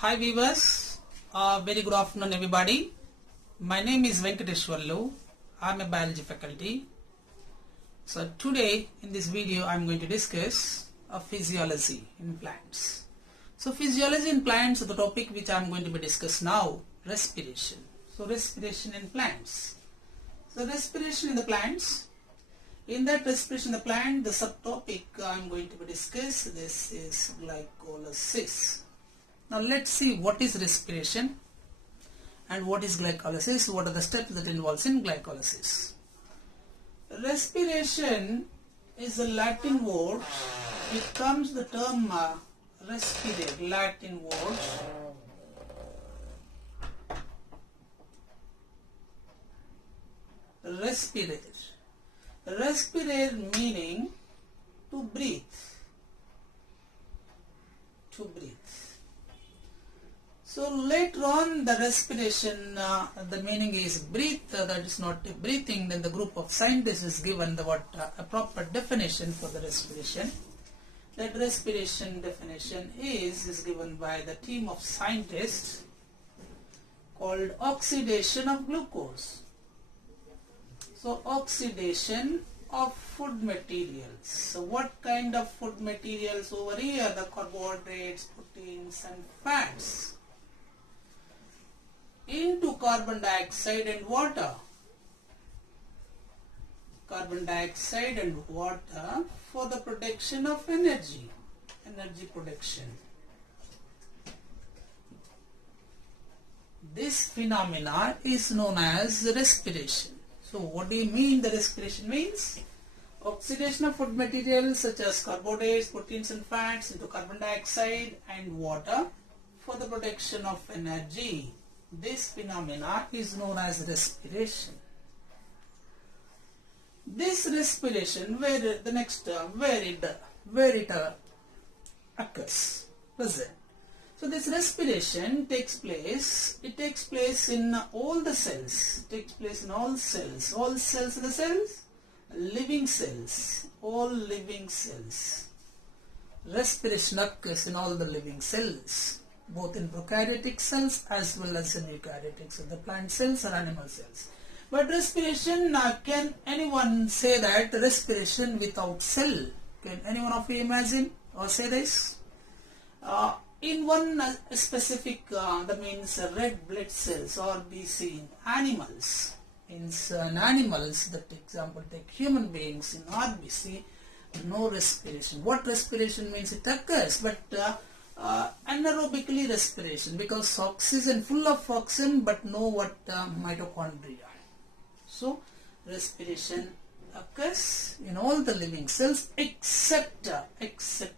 Hi viewers, very good afternoon everybody. My name is Venkateshwarlu. I am a biology faculty. So today in this video I am going to discuss physiology in plants. So physiology in plants is the topic which I am going to be discussed now, respiration. So respiration in plants. So respiration in the plants. In that respiration in the plant, the subtopic I am going to be discussed, this is glycolysis. Now let's see what is respiration and what is glycolysis, what are the steps that involves in glycolysis. Respiration is a Latin word. It comes the term respirate, Latin word. Respirate. Respirate meaning to breathe. To breathe. So later on the respiration, the meaning is breathe, that is not breathing. Then the group of scientists is given the a proper definition for the respiration. That respiration definition is given by the team of scientists called oxidation of glucose. So oxidation of food materials. So what kind of food materials over here? The carbohydrates, proteins and fats into carbon dioxide and water. Carbon dioxide and water for the production of energy. Energy production. This phenomena is known as respiration. So what do you mean the respiration means? Oxidation of food materials such as carbohydrates, proteins and fats into carbon dioxide and water for the production of energy. This phenomena is known as respiration. This respiration, where it occurs, present. So this respiration takes place. It takes place in all the cells. It takes place in all cells. All cells in the cells, living cells. All living cells. Respiration occurs in all the living cells, both in prokaryotic cells as well as in eukaryotic cells, the plant cells or animal cells. But respiration, can anyone say that respiration without cell? Can anyone of you imagine or say this? In one specific, that means red blood cells or RBC in animals. In animals, that example take human beings, in RBC, no respiration. What respiration means? It occurs, but anaerobically respiration, because oxygen, full of oxygen, but no mitochondria. So respiration occurs in all the living cells except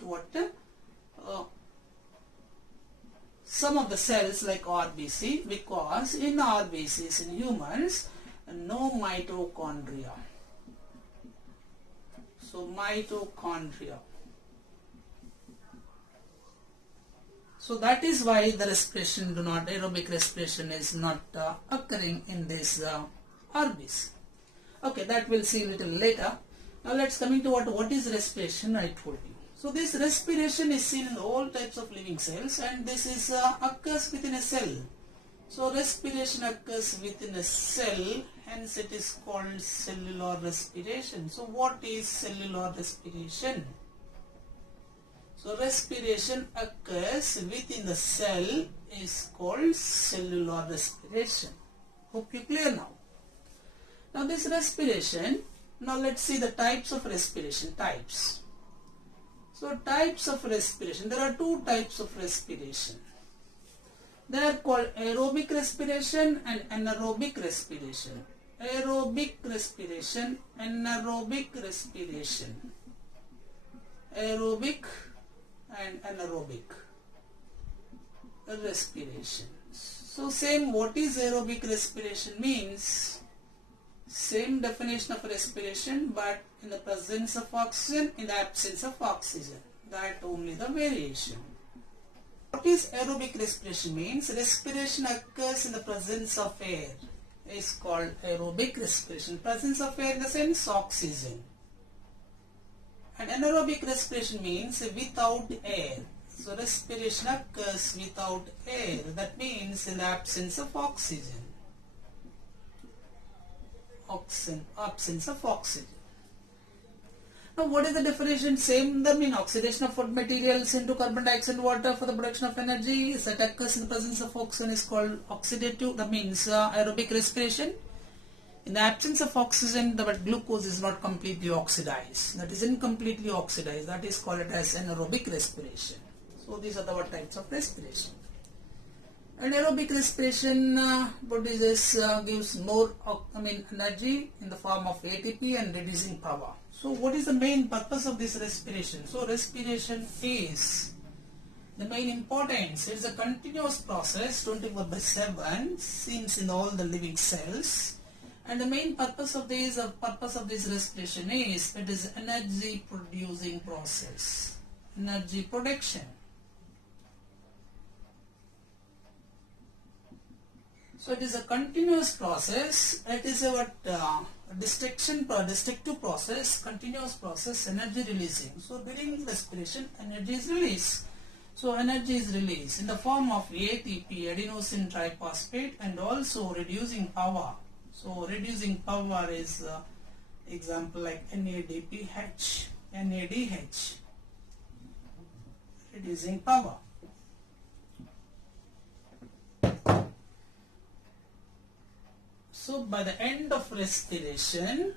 what? Some of the cells like RBC, because in RBCs in humans, no mitochondria. So mitochondria. So that is why the respiration aerobic respiration is not occurring in this RBC. Okay, that we'll see a little later. Now let's coming to what is respiration. I told you. So this respiration is seen in all types of living cells, and this is occurs within a cell. So respiration occurs within a cell, hence it is called cellular respiration. So what is cellular respiration? So respiration occurs within the cell is called cellular respiration. Hope you clear now. Now this respiration, now let's see the types of respiration. Types. So types of respiration, there are two types of respiration. They are called aerobic respiration and anaerobic respiration. Aerobic respiration, anaerobic respiration. Aerobic and anaerobic respiration. So same, what is aerobic respiration means? Same definition of respiration, but in the presence of oxygen, in the absence of oxygen. That only the variation. What is aerobic respiration means? Respiration occurs in the presence of air. Is called aerobic respiration. Presence of air in the sense oxygen. And anaerobic respiration means without air. So respiration occurs without air. That means in the absence of oxygen. Absence of oxygen. Now what is the definition? Same, the mean oxidation of food materials into carbon dioxide and water for the production of energy that occurs in the presence of oxygen is called oxidative, that means aerobic respiration. In the absence of oxygen, the glucose is not completely oxidized. That is incompletely oxidized. That is called as anaerobic respiration. So these are the types of respiration. And aerobic respiration gives more energy in the form of ATP and reducing power. So what is the main purpose of this respiration? So respiration is the main importance. It is a continuous process 24/7, seems in all the living cells. And the main purpose of this respiration is it is energy producing process. Energy production. So it is a continuous process. It is a destructive process, continuous process, energy releasing. So during respiration, energy is released. So energy is released in the form of ATP, adenosine triphosphate, and also reducing power. So reducing power is example like NADPH, NADH, reducing power. So by the end of respiration,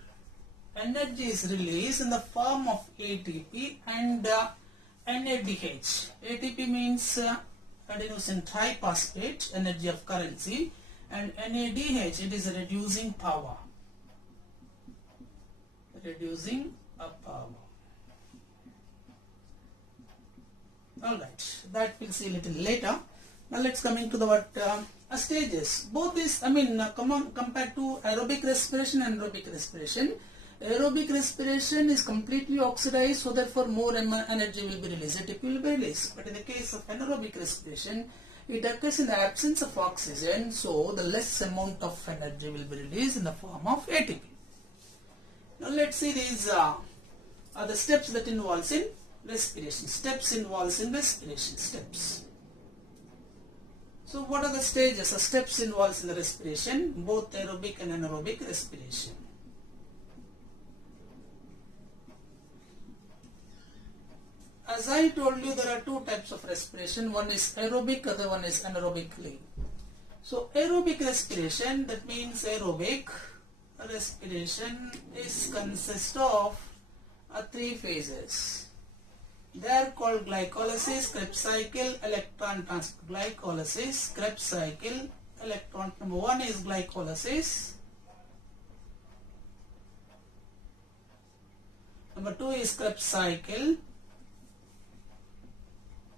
energy is released in the form of ATP and NADH. ATP means adenosine triphosphate, energy of currency, and NADH, it is reducing power. Reducing power. Alright, that we'll see a little later. Now let's come into the stages. Both is, compared to aerobic respiration and anaerobic respiration. Aerobic respiration is completely oxidized, so therefore more energy will be released, ATP will be released. But in the case of anaerobic respiration, it occurs in the absence of oxygen, so the less amount of energy will be released in the form of ATP. Now let's see these are the steps that involves in respiration. Steps involves in respiration. Steps. So what are the stages or steps involved in the respiration, both aerobic and anaerobic respiration? As I told you, there are two types of respiration. One is aerobic, other one is anaerobically. So aerobic respiration, that means aerobic respiration consists of three phases. They are called glycolysis, Krebs cycle, electron transport. Glycolysis, Krebs cycle, electron. Number one is glycolysis. Number two is Krebs cycle.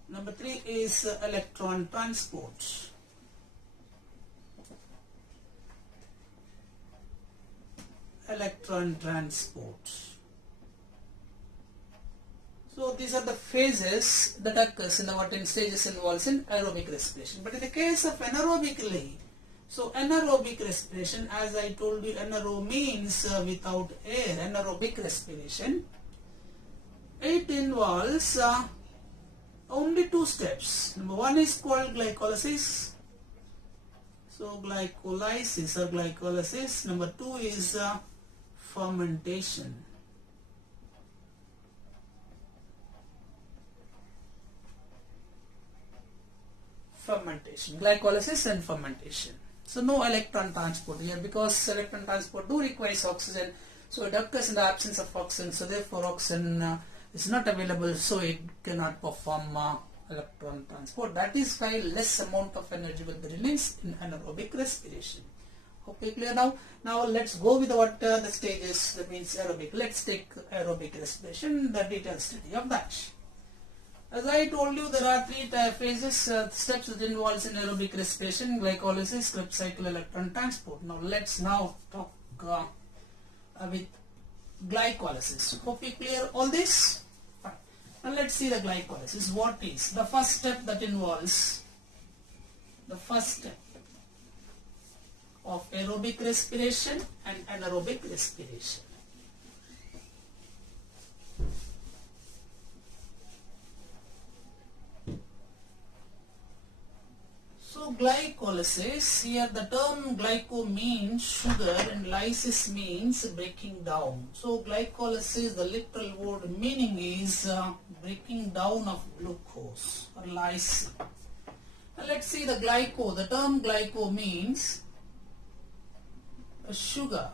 Number three is electron transport. Electron transport. So these are the phases that occurs in the stages involved in aerobic respiration. But in the case of anaerobically, so anaerobic respiration, as I told you, anaero means without air. Anaerobic respiration, it involves only two steps. Number one is called glycolysis. So glycolysis or glycolysis. Number two is fermentation. Fermentation, glycolysis and fermentation. So no electron transport here, because electron transport do requires oxygen, so it occurs in the absence of oxygen, so therefore oxygen is not available, so it cannot perform electron transport. That is why less amount of energy will be released in anaerobic respiration. Okay, clear now? Now let's go with what the stages, that means aerobic. Let's take aerobic respiration, the detailed study of that. As I told you, there are three phases, steps that involves in aerobic respiration: glycolysis, Krebs cycle, electron transport. Now let's talk with glycolysis. Hope you clear all this? Fine. Now let's see the glycolysis. What is the first step that involves the first step of aerobic respiration and anaerobic respiration? So glycolysis, here the term glyco means sugar and lysis means breaking down. So glycolysis, the literal word meaning is breaking down of glucose or lysis. Now let's see the glyco. The term glyco means a sugar.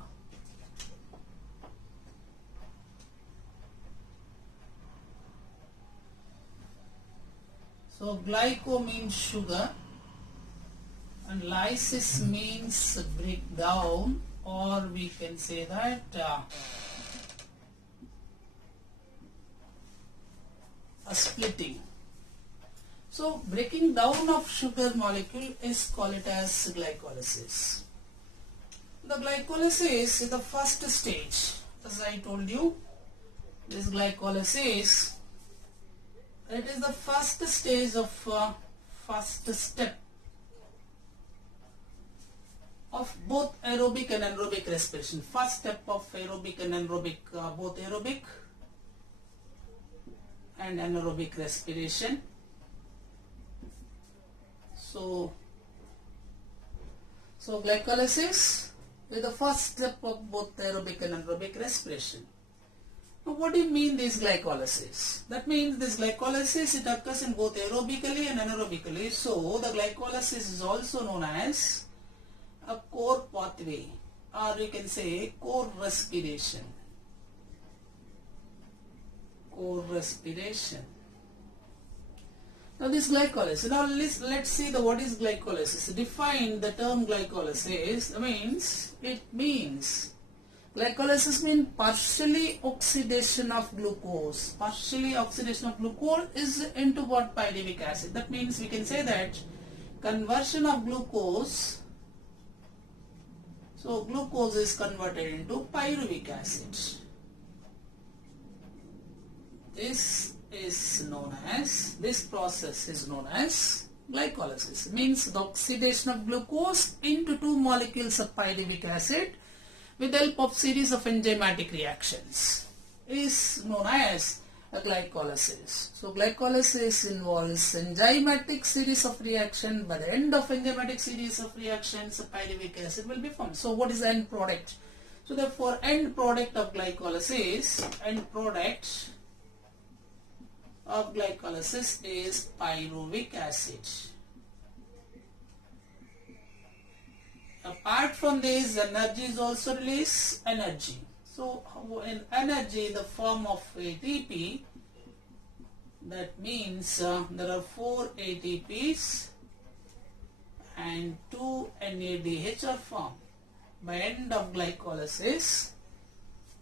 So glyco means sugar and lysis means breakdown, or we can say that a splitting. So breaking down of sugar molecule is called it as glycolysis. The glycolysis is the first stage. As I told you, this glycolysis, it is the first stage of first step of both aerobic and anaerobic respiration. First step of aerobic and anaerobic, both aerobic and anaerobic respiration. So glycolysis is the first step of both aerobic and anaerobic respiration. Now what do you mean this glycolysis? That means this glycolysis, it occurs in both aerobically and anaerobically. So the glycolysis is also known as a core pathway, or you can say core respiration. Core respiration. Now this glycolysis. Now let's see what is glycolysis. Define the term glycolysis. Glycolysis means partially oxidation of glucose. Partially oxidation of glucose is into what? Pyruvic acid. That means we can say that conversion of glucose. So glucose is converted into pyruvic acid. This process is known as glycolysis. It means the oxidation of glucose into two molecules of pyruvic acid with the help of series of enzymatic reactions is known as a glycolysis. So glycolysis involves enzymatic series of reaction. By the end of enzymatic series of reactions, a pyruvic acid will be formed. So what is the end product? So therefore end product of glycolysis, is pyruvic acid. Apart from this, energy is also released. Energy. So in energy, the form of ATP, that means there are 4 ATPs and 2 NADH are formed. By end of glycolysis,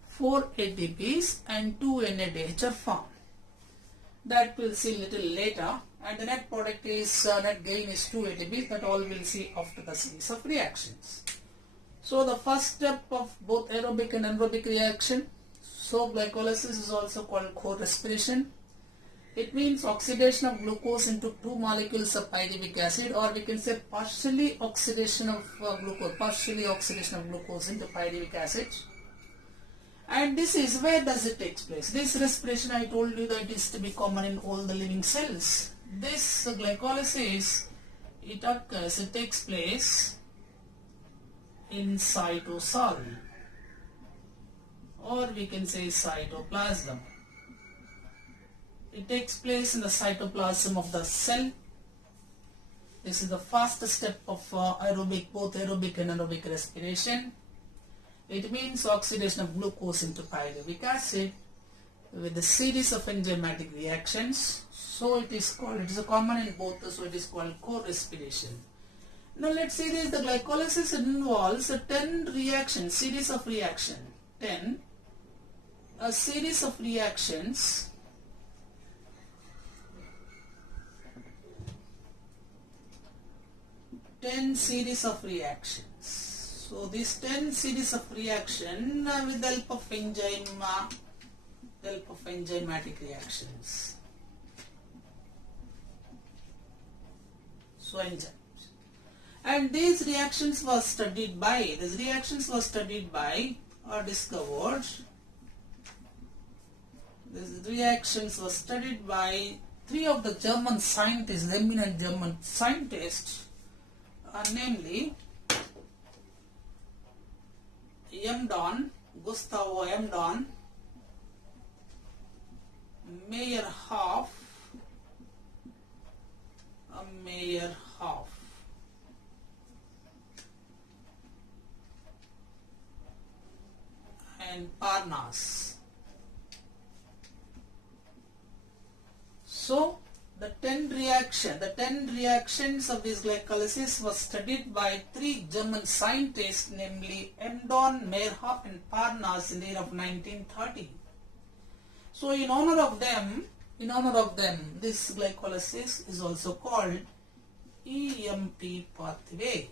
4 ATPs and 2 NADH are formed. That we'll see little later. And the net product is, net gain is 2 ATPs. That all we'll see after the series of reactions. So the first step of both aerobic and anaerobic reaction. So glycolysis is also called core respiration. It means oxidation of glucose into two molecules of pyruvic acid, or we can say partially oxidation of glucose into pyruvic acid. And this is where does it take place? This respiration, I told you that is to be common in all the living cells. This glycolysis, it takes place in cytosol, or we can say cytoplasm. It takes place in the cytoplasm of the cell. This is the first step of both aerobic and anaerobic respiration. It means oxidation of glucose into pyruvic acid with a series of enzymatic reactions. So it is a common in both, so it is called core respiration. Now let's see this. The glycolysis involves a 10 reactions, series of reactions. 10 series of reactions. So these 10 series of reaction with the help of enzymatic reactions. So enzymes. And these reactions were studied by or discovered. These reactions were studied by 3 of the German scientists, eminent German scientists, namely Don, Gustavo Don, Meyerhof, and Parnas. So the 10 reactions of this glycolysis was studied by 3 German scientists, namely Don, Meyerhof and Parnas, in the year of 1930. So in honor of them, this glycolysis is also called EMP pathway.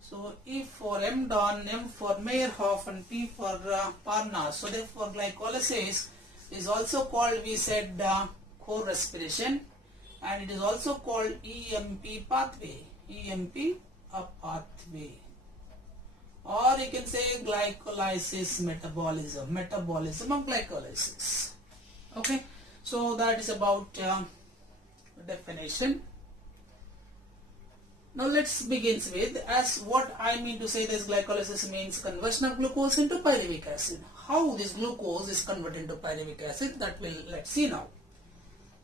So E for Don, M for Meyerhof and P for Parnas. So therefore glycolysis is also called, we said, core respiration, and it is also called EMP pathway. EMP, a pathway. Or you can say glycolysis metabolism of glycolysis. Okay, so that is about definition. Now let's begin with, as what I mean to say, this glycolysis means conversion of glucose into pyruvic acid. How this glucose is converted into pyruvic acid, that let's see now.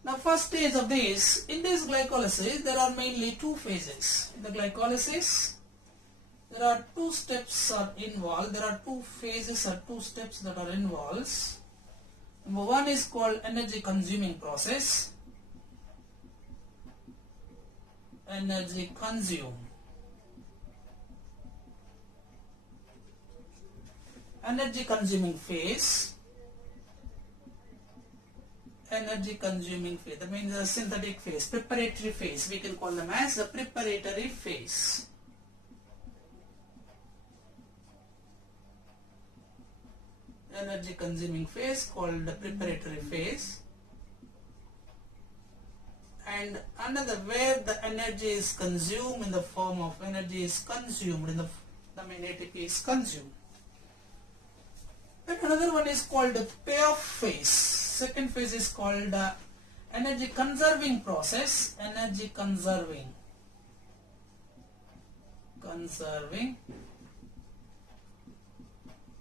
Now first stage of this, in this glycolysis there are mainly 2 phases. In the glycolysis there are 2 steps are involved, there are 2 phases or 2 steps that are involved. Number 1 is called energy consuming process. Energy consume. Energy consuming phase. Energy consuming phase, that means a synthetic phase, preparatory phase, we can call them as the preparatory phase. Energy consuming phase called the preparatory phase. And another where the energy is consumed in the form of energy is consumed in the ATP is consumed. And another one is called the payoff phase. Second phase is called energy conserving process. Energy conserving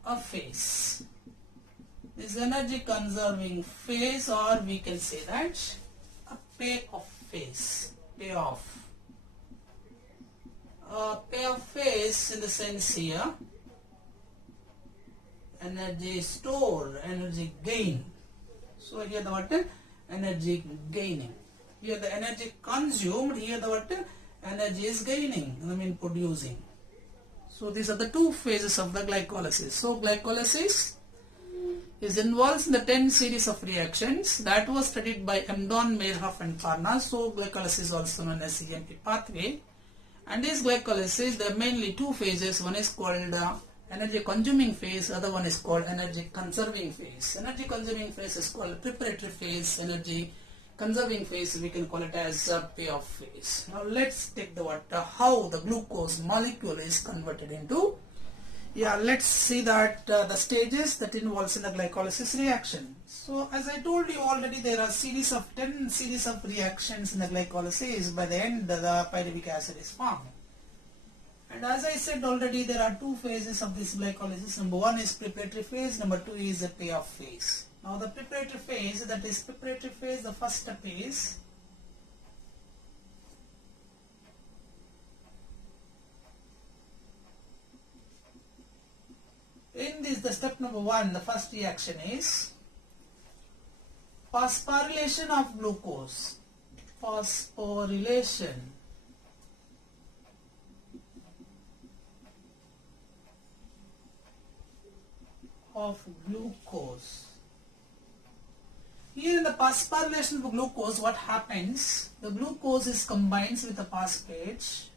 a phase. This energy conserving phase, or we can say that a payoff phase. Payoff phase in the sense here, energy store, energy gain. So here the what? Energy gaining. Here the energy consumed, here the what? Energy is gaining, producing. So these are the 2 phases of the glycolysis. So glycolysis is involved in the 10 series of reactions that was studied by Don, Meyerhof and Parnas. So glycolysis is also known as EMP pathway. And this glycolysis, there are mainly 2 phases. One is called energy consuming phase, other one is called energy conserving phase. Energy consuming phase is called preparatory phase. Energy conserving phase, we can call it as payoff phase. Now let's take the how the glucose molecule is converted into. Let's see that the stages that involves in the glycolysis reaction. So as I told you already, there are 10 series of reactions in the glycolysis. By the end, the pyruvic acid is formed. And as I said already, there are 2 phases of this glycolysis. Number 1 is preparatory phase, number 2 is the payoff phase. Now the preparatory phase, the first step is in this, the step number 1, the first reaction is phosphorylation of glucose. Phosphorylation of glucose. Here in the phosphorylation of glucose, what happens? The glucose is combined with the phosphate.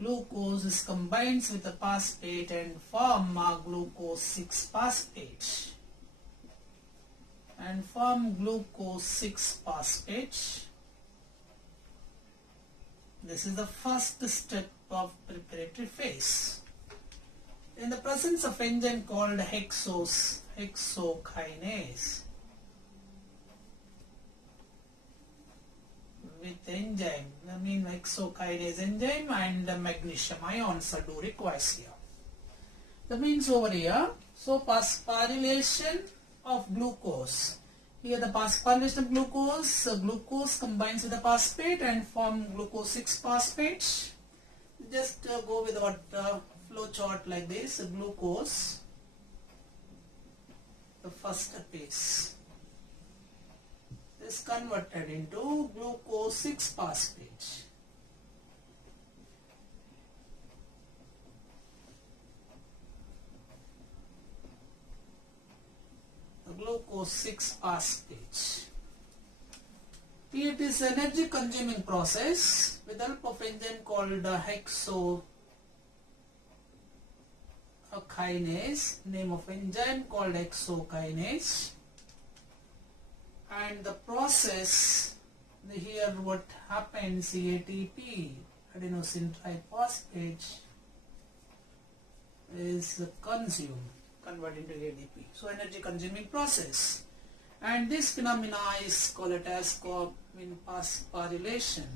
Glucose is combined with the phosphate and form glucose 6-phosphate. And form glucose 6-phosphate. This is the first step of preparatory phase. In the presence of enzyme called hexokinase, which with the enzyme, I mean hexokinase enzyme, and the magnesium ions do requires here. That means over here, so phosphorylation of glucose. Here the phosphorylation of glucose, glucose combines with the phosphate and form glucose 6-phosphate. Just go with what flow chart like this. Glucose, the first phase, is converted into glucose 6-phosphate. The glucose 6-phosphate. It is energy consuming process with the help of enzyme called hexokinase, name of enzyme called hexokinase. And the process, here what happens, ATP, adenosine triphosphate, is consumed, converted into ADP. So energy consuming process. And this phenomena is called as phosphorylation.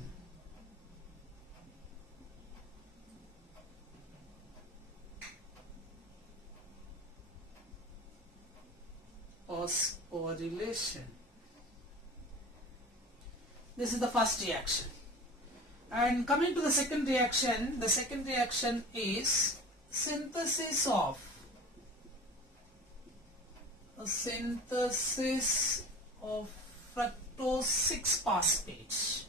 Phosphorylation. This is the first reaction. And coming to the second reaction is synthesis of fructose 6-phosphate.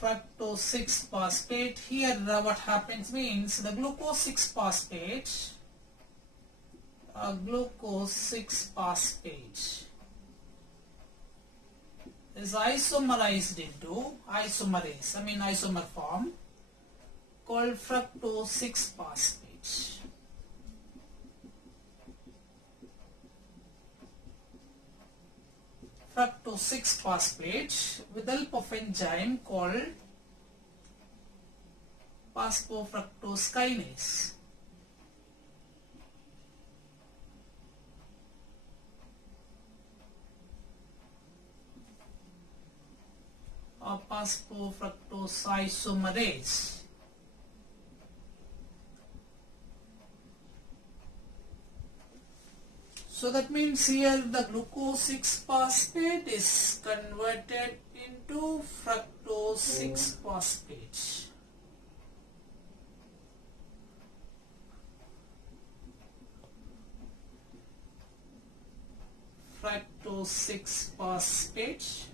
Fructose 6-phosphate. Here what happens means the glucose 6-phosphate, is isomerized into isomer form called fructose 6-phosphate. Fructose 6-phosphate with the help of enzyme called phosphofructose kinase. Or phosphofructose isomerase. So that means here the glucose 6-phosphate is converted into fructose 6-phosphate. Fructose 6-phosphate.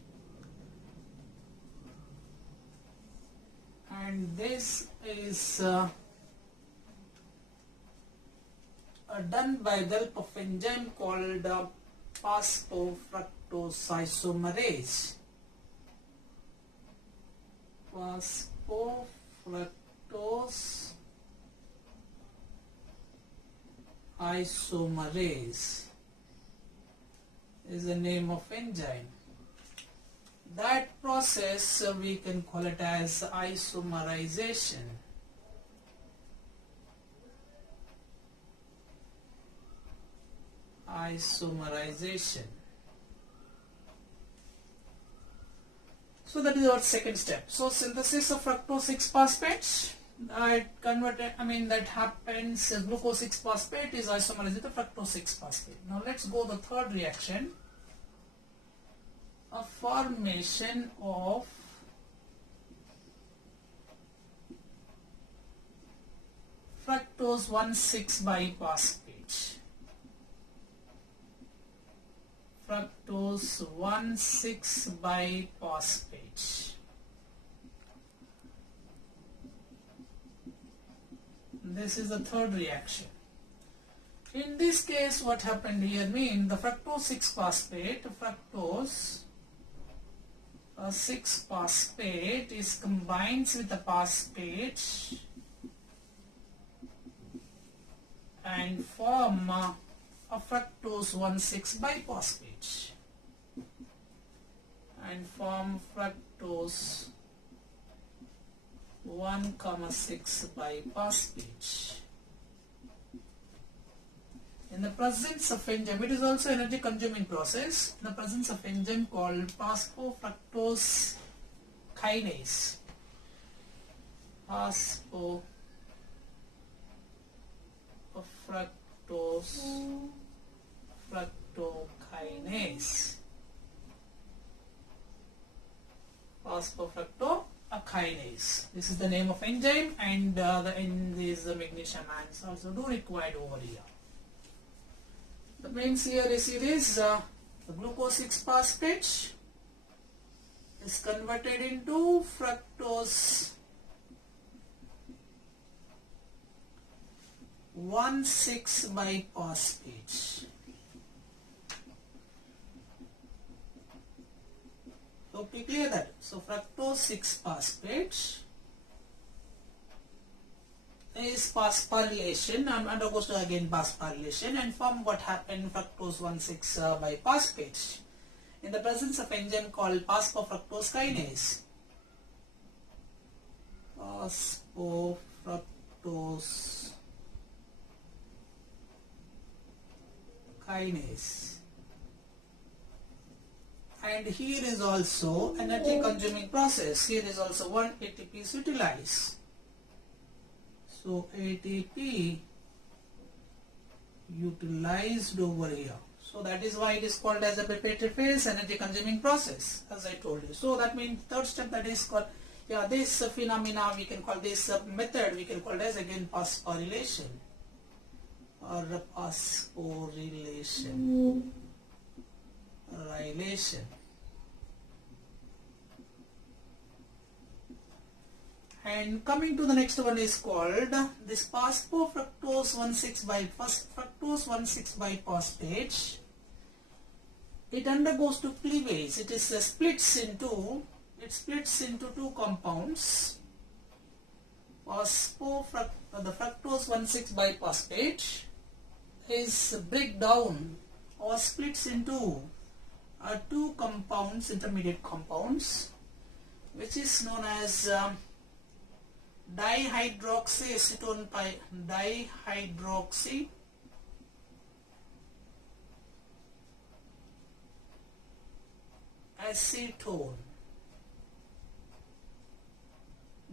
And this is done by the help of enzyme called phosphofructose isomerase. Phosphofructose isomerase is the name of enzyme. That process we can call it as isomerization. So that is our second step. So synthesis of fructose 6-phosphate, that happens, glucose 6-phosphate is isomerized to fructose 6-phosphate. Now let's go to the third reaction, a formation of fructose 1,6-biphosphate. Fructose 1,6-biphosphate. This is the third reaction. In this case, what happened here means the fructose 6-phosphate, fructose 6-phosphate is combined with the phosphate and form a fructose 1,6-biphosphate and form fructose 1,6-biphosphate. In the presence of enzyme, it is also energy consuming process. In the presence of enzyme called phosphofructose kinase. Fructokinase. Phosphofructokinase. This is the name of enzyme, and the magnesium ions also do required over here. The means here is the glucose 6-phosphate is converted into fructose 1,6-biphosphate. So we clear that. So fructose 6-phosphate is phosphorylation and undergoes to again phosphorylation and form what happened fructose 1,6-biphosphate in the presence of enzyme called phosphofructose kinase. Phosphofructose kinase. And here is also energy consuming process. Here is also 1 ATP is utilized. So ATP utilized over here. So that is why it is called as a preparatory phase, energy consuming process, as I told you. So that means third step, that is called, this phenomena we can call this method, we can call it as again phosphorylation or phosphorylation. And coming to the next one is called this phosphofructose 1,6-biphosphate. It undergoes to cleavage. It is splits into two compounds. The fructose 1,6-biphosphate is break down or splits into two compounds, intermediate compounds, which is known as dihydroxyacetone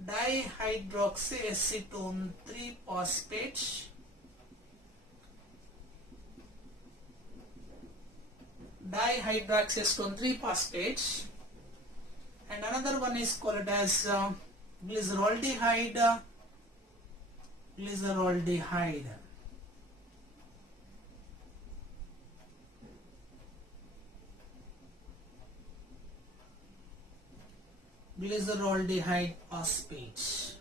dihydroxyacetone 3-phosphate dihydroxyacetone 3-phosphate, and another one is called as glyceraldehyde. Glyceraldehyde phosphate.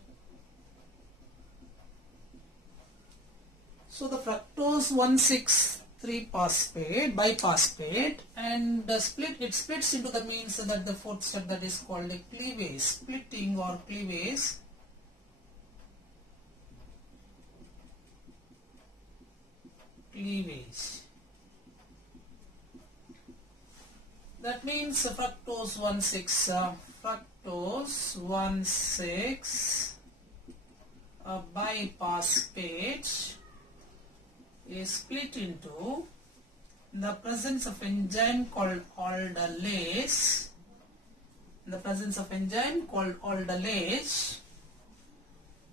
So the fructose 1,6,3-biphosphate and it splits into the means that the fourth step, that is called a cleavage, splitting or cleavage. That means fructose 1,6-biphosphate is split into the presence of enzyme called aldolase.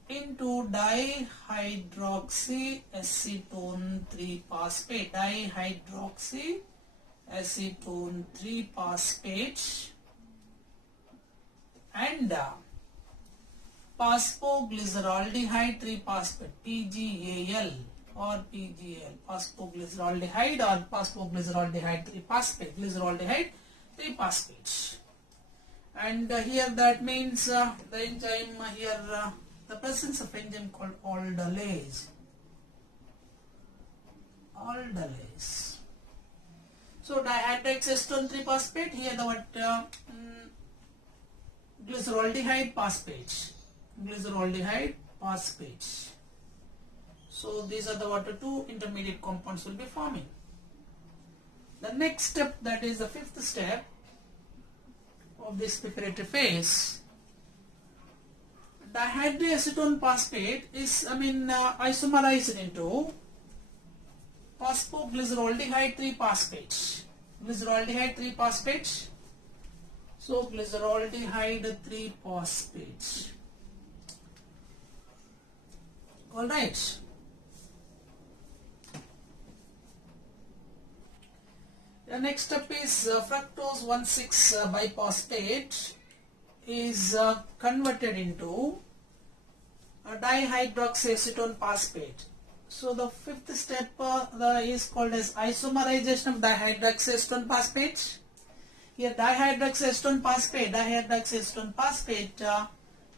Into dihydroxyacetone 3-phosphate. Dihydroxyacetone 3-phosphate and phosphoglyceraldehyde 3-phosphate, PGAL or PGL, phosphoglyceraldehyde or phosphoglyceraldehyde 3-phosphate, glyceraldehyde 3-phosphate. And here that means the enzyme here, the presence of enzyme called aldolase. So dihydroxyacetone 3-phosphate, here the what glyceraldehyde phosphate. So these are the two intermediate compounds will be forming. The next step, that is the fifth step of this preparatory phase. Dihydroacetone phosphate is isomerized into glyceraldehyde 3-phosphate. Glyceraldehyde 3-phosphate. So glyceraldehyde 3-phosphate. Alright. The next step is fructose 1,6 biphosphate is converted into a dihydroxyacetone phosphate. So the fifth step is called as isomerization of dihydroxyacetone phosphate. Here dihydroxyacetone phosphate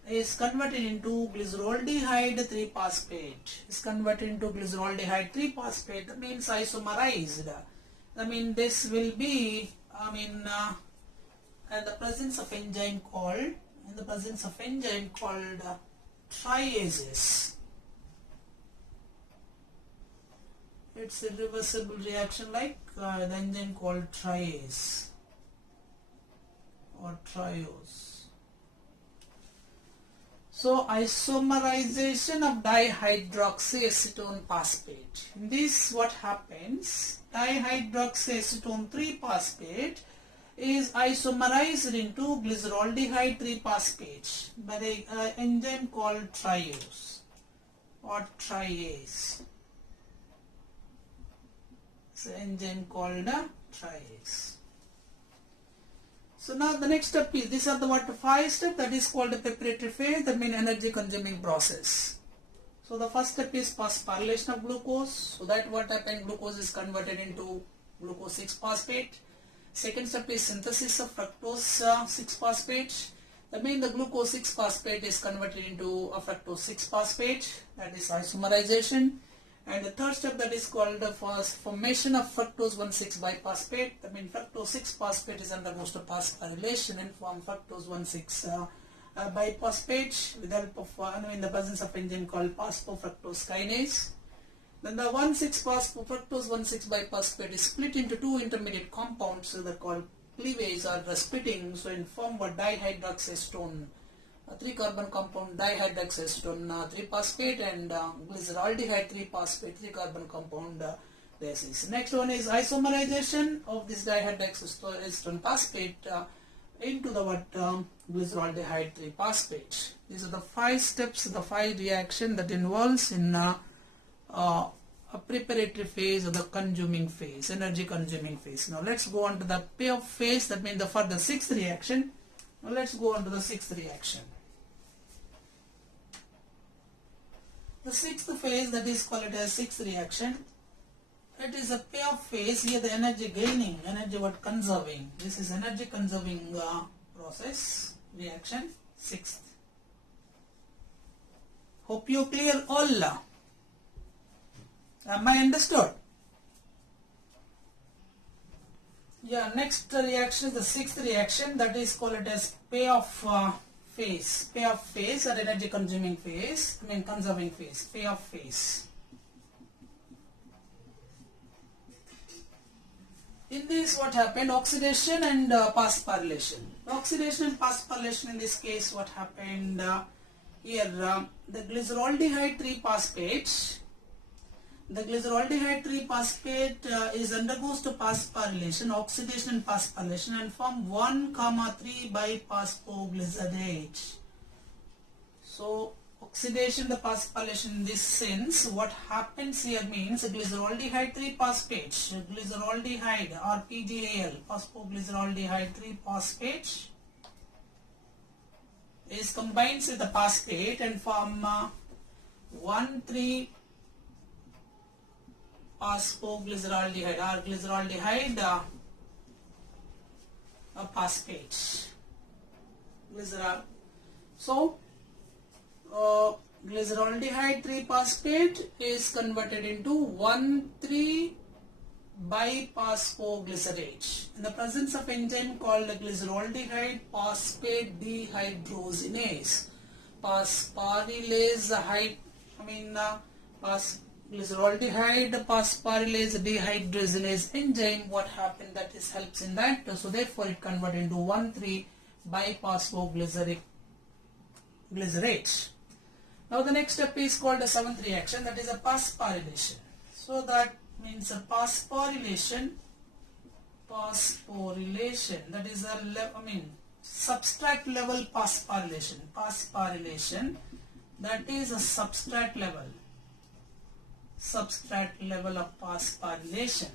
is converted into glyceraldehyde 3-phosphate. Is converted into glyceraldehyde 3-phosphate. That means isomerized. I mean this will be in the presence of enzyme called triases. It's a reversible reaction like the enzyme called triase or triose. So isomerization of dihydroxyacetone phosphate. In this what happens? Dihydroxyacetone 3-phosphate is isomerized into glyceraldehyde 3-phosphate by the enzyme called triose or triase. It's an enzyme called triase. So now the next step is, these are the 5 steps, that is called the preparatory phase, that means energy consuming process. So the first step is phosphorylation of glucose. So that what happens, glucose is converted into glucose 6-phosphate. Second step is synthesis of fructose 6-phosphate. That means the glucose 6-phosphate is converted into a fructose 6-phosphate, that is isomerization. And the third step, that is called the formation of fructose 1,6 biphosphate. That means fructose 6-phosphate is undergoes to phosphorylation and form fructose 1,6 biphosphate with the help of in the presence of enzyme called phosphofructose kinase. Then the 1,6-fructose 1,6 biphosphate is split into 2 intermediate compounds that are called cleavage or splitting. So in form of dihydroxyacetone 3-carbon compound dihydroxyacetone 3-phosphate and glyceraldehyde 3-phosphate 3-carbon compound basis. Next one is isomerization of this dihydroxyacetone phosphate into the glyceraldehyde 3-phosphate. These are the 5 steps, the 5 reaction that involves in a preparatory phase or the consuming phase, energy consuming phase. Now let's go on to the payoff phase, that means for the 6th reaction. Now let's go on to the 6th reaction. The 6th phase, that is called as 6th reaction. It is a payoff phase. Here the energy gaining, energy what conserving. This is energy conserving process, reaction 6th. Hope you clear all. Am I understood? Yeah, next reaction is the 6th reaction, that is called as payoff phase. Payoff phase or energy consuming phase, conserving phase, payoff phase. In this what happened? Oxidation and phosphorylation. Oxidation and phosphorylation, in this case what happened? Here the glyceraldehyde 3-phosphate. The glyceraldehyde 3-phosphate is undergoes to phosphorylation, oxidation and phosphorylation, and form 1,3 biphosphoglycerate. So oxidation, the phosphorylation in this sense, what happens here means glyceraldehyde 3-phosphate, glyceraldehyde or PGAL, phosphoglyceraldehyde 3-phosphate is combined with the phosphate and form 1,3 phosphoglyceraldehyde or glyceraldehyde phosphate. So glyceraldehyde 3-phosphate is converted into 1,3 biphosphoglycerate in the presence of enzyme called glyceraldehyde phosphate dehydrogenase. Glyceraldehyde phosphorylase dehydrogenase enzyme, what happened, that is helps in that. So therefore it converted into 1,3 biphosphoglycerate. Now the next step is called the 7th reaction, that is a phosphorylation. So that means a phosphorylation, that is a substrate level phosphorylation, that is a substrate level of phosphorylation.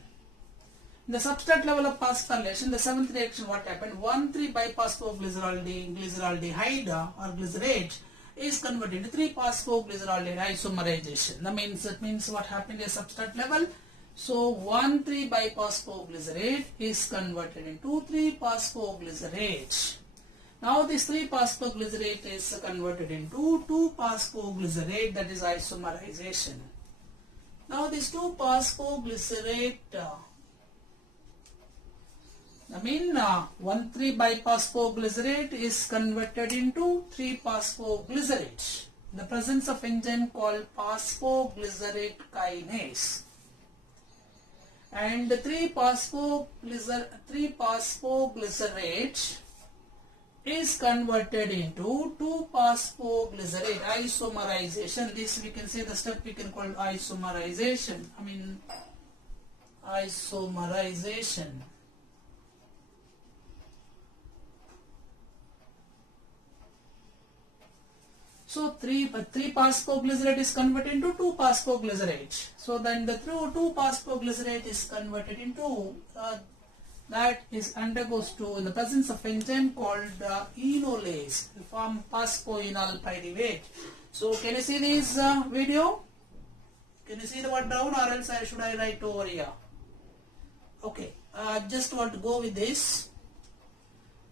In the substrate level of phosphorylation, the seventh reaction, what happened? 1,3-biphosphoglyceraldehyde or glycerate is converted to 3-phosphoglyceraldehyde isomerization. That means what happened at substrate level? So 1,3-biphosphoglycerate is converted into 3-phosphoglycerate. Now this 3-phosphoglycerate is converted into 2-phosphoglycerate, that is isomerization. Now this 2-phosphoglycerate 1,3-biphosphoglycerate is converted into 3-phosphoglycerate in the presence of enzyme called phosphoglycerate kinase. And the 3-phosphoglycerate is converted into 2-phosphoglycerate isomerization. This we can say the step we can call isomerization. Isomerization. So 3-phosphoglycerate is converted into 2-phosphoglycerate. So then the 2-phosphoglycerate is converted into that is undergoes to in the presence of enzyme called enolase to form phosphoenol pyruvate. So can you see this video? Can you see the word down, or else should I write over here? Okay, just want to go with this.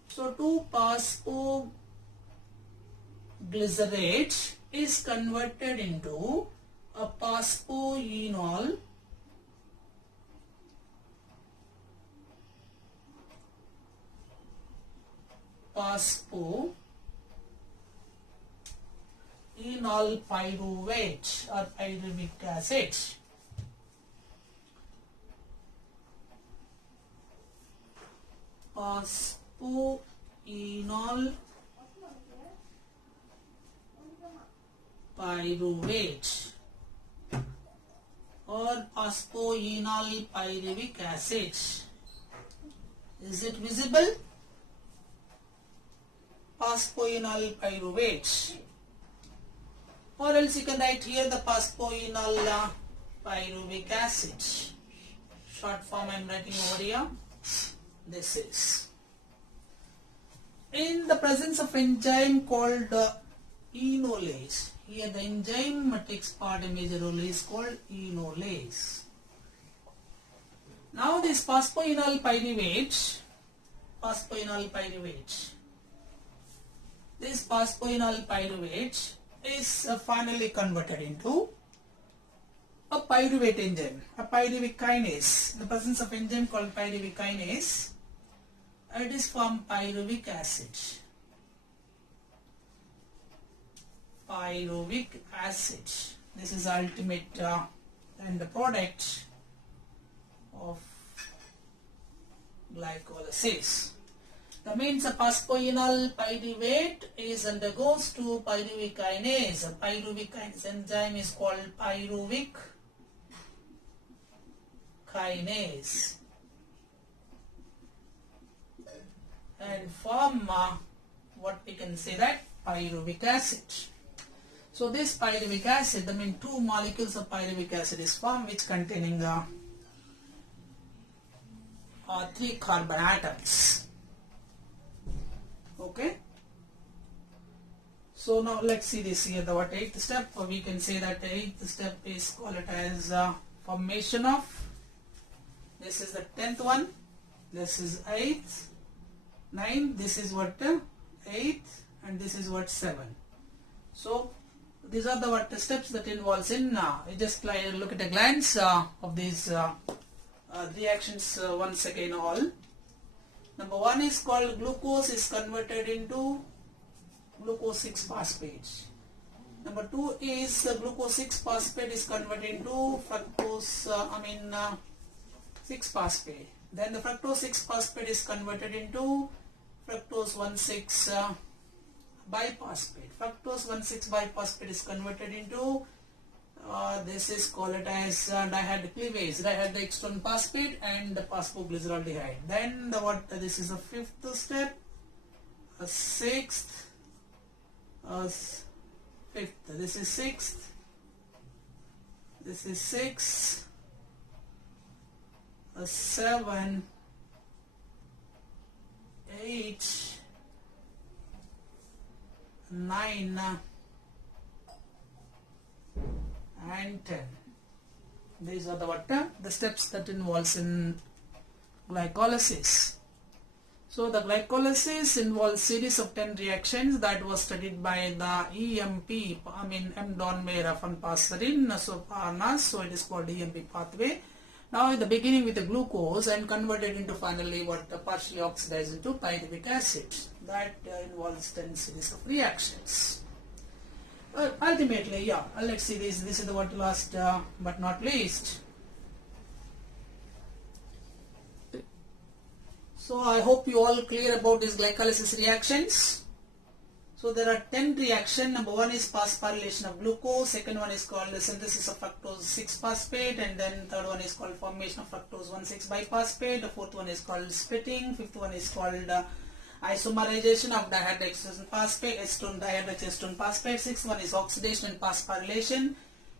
So 2-phosphoglycerate is converted into a phosphoenol pyruvate or pyruvic acid. Phosphoenol pyruvate or phosphoenol pyruvic acid. Is it visible? Phosphoenol pyruvate, or else you can write here the phosphoenol pyruvic acid. Short form I am writing over here. This is in the presence of enzyme called enolase. Here the enzyme takes part a major role is called enolase. Now this phosphoenol pyruvate, this phosphoenol pyruvate is finally converted into a pyruvate enzyme, a pyruvic kinase. The presence of enzyme called pyruvic kinase, it is from pyruvic acid. Pyruvic acid. This is ultimate and the product of glycolysis. That means a phosphoenol pyruvate is undergoes to pyruvic kinase. A pyruvic kinase enzyme is called pyruvic kinase and form what we can say that pyruvic acid. So this pyruvic acid, two molecules of pyruvic acid is formed which containing 3 carbon atoms. Okay. So now let's see this here. The 8th step, we can say that the 8th step is called it as formation of. This is the 10th one. This is 8th, 9th. This is what 8th, and this is what 7. So these are the steps that involves in. You just look at a glance of these reactions once again all. Number 1 is called glucose is converted into glucose 6-phosphate. Number 2 is glucose 6-phosphate is converted into fructose 6-phosphate. Then the fructose 6-phosphate is converted into fructose 1,6-biphosphate. Fructose 1,6-biphosphate is converted into This is called it as dihydrocleavage, dihydroextone phosphate and phosphoglyceraldehyde. Then this is the fifth step, a sixth, fifth. This is sixth. This is 6, 7, 8, 9, and 10. These are the steps that involves in glycolysis. So the glycolysis involves series of 10 reactions that was studied by the EMP, M-don-may-raphan-passerin, so it is called EMP pathway. Now in the beginning with the glucose and converted into finally partially oxidized into pyruvic acid. That involves 10 series of reactions. Ultimately, let's see this. This is the last but not least. So I hope you all clear about these glycolysis reactions. So there are 10 reactions. Number 1 is phosphorylation of glucose. Second one is called the synthesis of fructose 6-phosphate, and then third one is called formation of fructose 1,6-biphosphate. The fourth one is called splitting. Fifth one is called isomerization of dihydroextone phosphate, dihydroextone phosphate. Sixth one is oxidation and phosphorylation.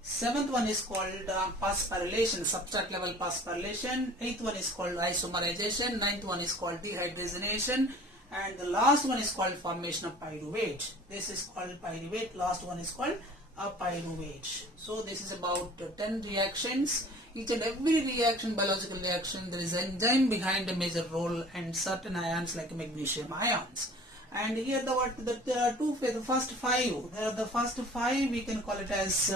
Seventh one is called phosphorylation, substrate level phosphorylation. Eighth one is called isomerization. Ninth one is called dehydrogenation. And the last one is called formation of pyruvate. This is called pyruvate. Last one is called pyruvate. So this is about 10 reactions. Each and every reaction, biological reaction, there is an enzyme behind a major role and certain ions like magnesium ions. And here the first five we can call it as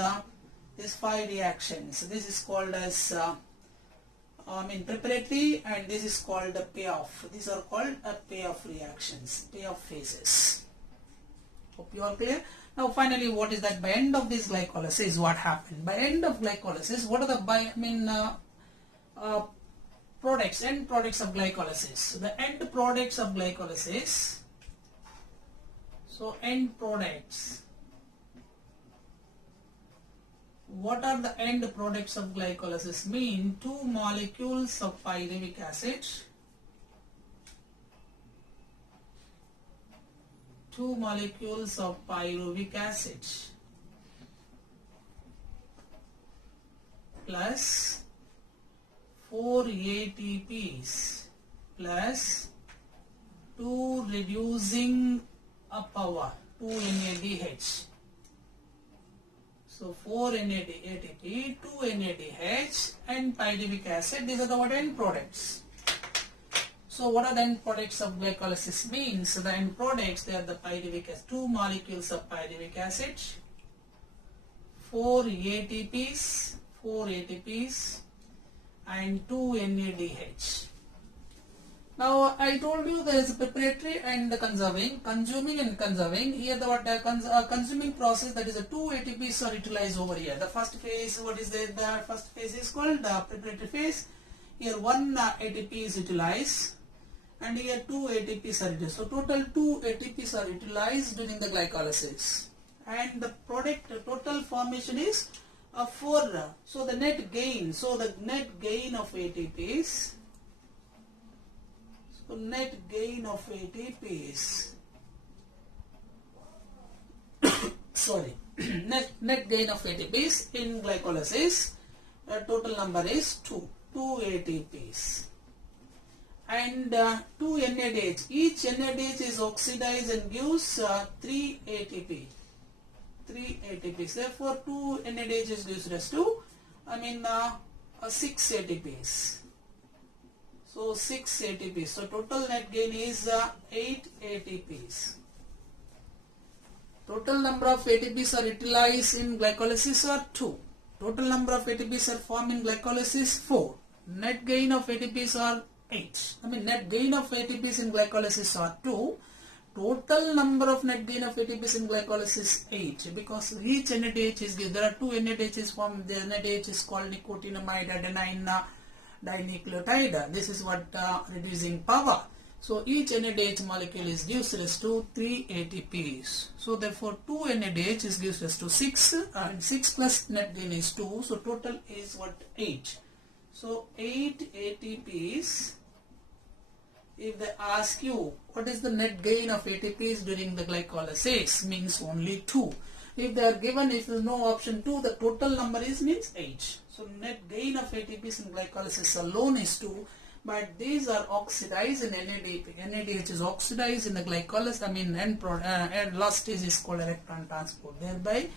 these 5 reactions. This is called as preparatory, and this is called the payoff. These are called payoff reactions, payoff phases. Hope you are clear. Now finally, what is that? By end of this glycolysis, what happened? By end of glycolysis, what are the products, end products of glycolysis? So the end products of glycolysis. So end products. What are the end products of glycolysis? Mean 2 molecules of pyruvic acid, 2 molecules of pyruvic acid plus 4 ATPs plus 2 reducing power, 2 NADH. So 4 ATP, 2 NADH and pyruvic acid. These are the end products. So what are the end products of glycolysis means? So the end products, they are the pyruvic acid, 2 molecules of pyruvic acid, 4 ATPs and 2 NADH. Now I told you there is a preparatory and the consuming and conserving. Here the consuming process, that is a 2 ATPs are utilized over here. The first phase, the first phase is called the preparatory phase. Here 1 ATP is utilized and here 2 ATPs are utilized. So total 2 ATPs are utilized during the glycolysis. And the product, the total formation is 4. So the net gain, of ATPs. So net gain of ATPs, net gain of ATPs in glycolysis, total number is 2 ATPs and 2 NADH. Each NADH is oxidized and gives 3 ATP. 3 ATPs. Therefore 2 NADH gives rise to 6 ATPs. So 6 ATPs. So total net gain is 8 ATPs. Total number of ATPs are utilized in glycolysis are 2. Total number of ATPs are formed in glycolysis 4. Net gain of ATPs are 8. Net gain of ATPs in glycolysis are 2. Total number of net gain of ATPs in glycolysis 8, because each NADH is given. There are 2 NADHs formed. The NADH is called nicotinamide adenine dinucleotide. This is what reducing power. So each NADH molecule gives rise to 3 ATPs. So therefore 2 NADH gives rise to 6 and 6 plus net gain is 2. So total is what? 8. So 8 ATPs. If they ask you what is the net gain of ATPs during the glycolysis, means only 2. If they are given, if there is no option 2, the total number means 8. So net gain of ATPs in glycolysis alone is 2. But these are oxidized in NADH. NADH is oxidized in the glycolysis. And last stage is called electron transport. Thereby,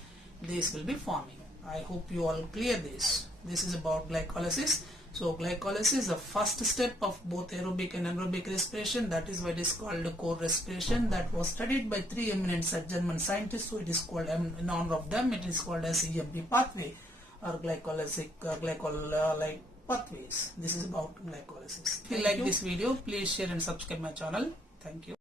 this will be forming. I hope you all clear this. This is about glycolysis. So glycolysis is the first step of both aerobic and anaerobic respiration. That is why it is called core respiration. That was studied by 3 eminent German scientists. So it is called, in honor of them, it is called as EMP pathway or glycolytic pathways. This is about glycolysis. If you like this video, please share and subscribe my channel. Thank you.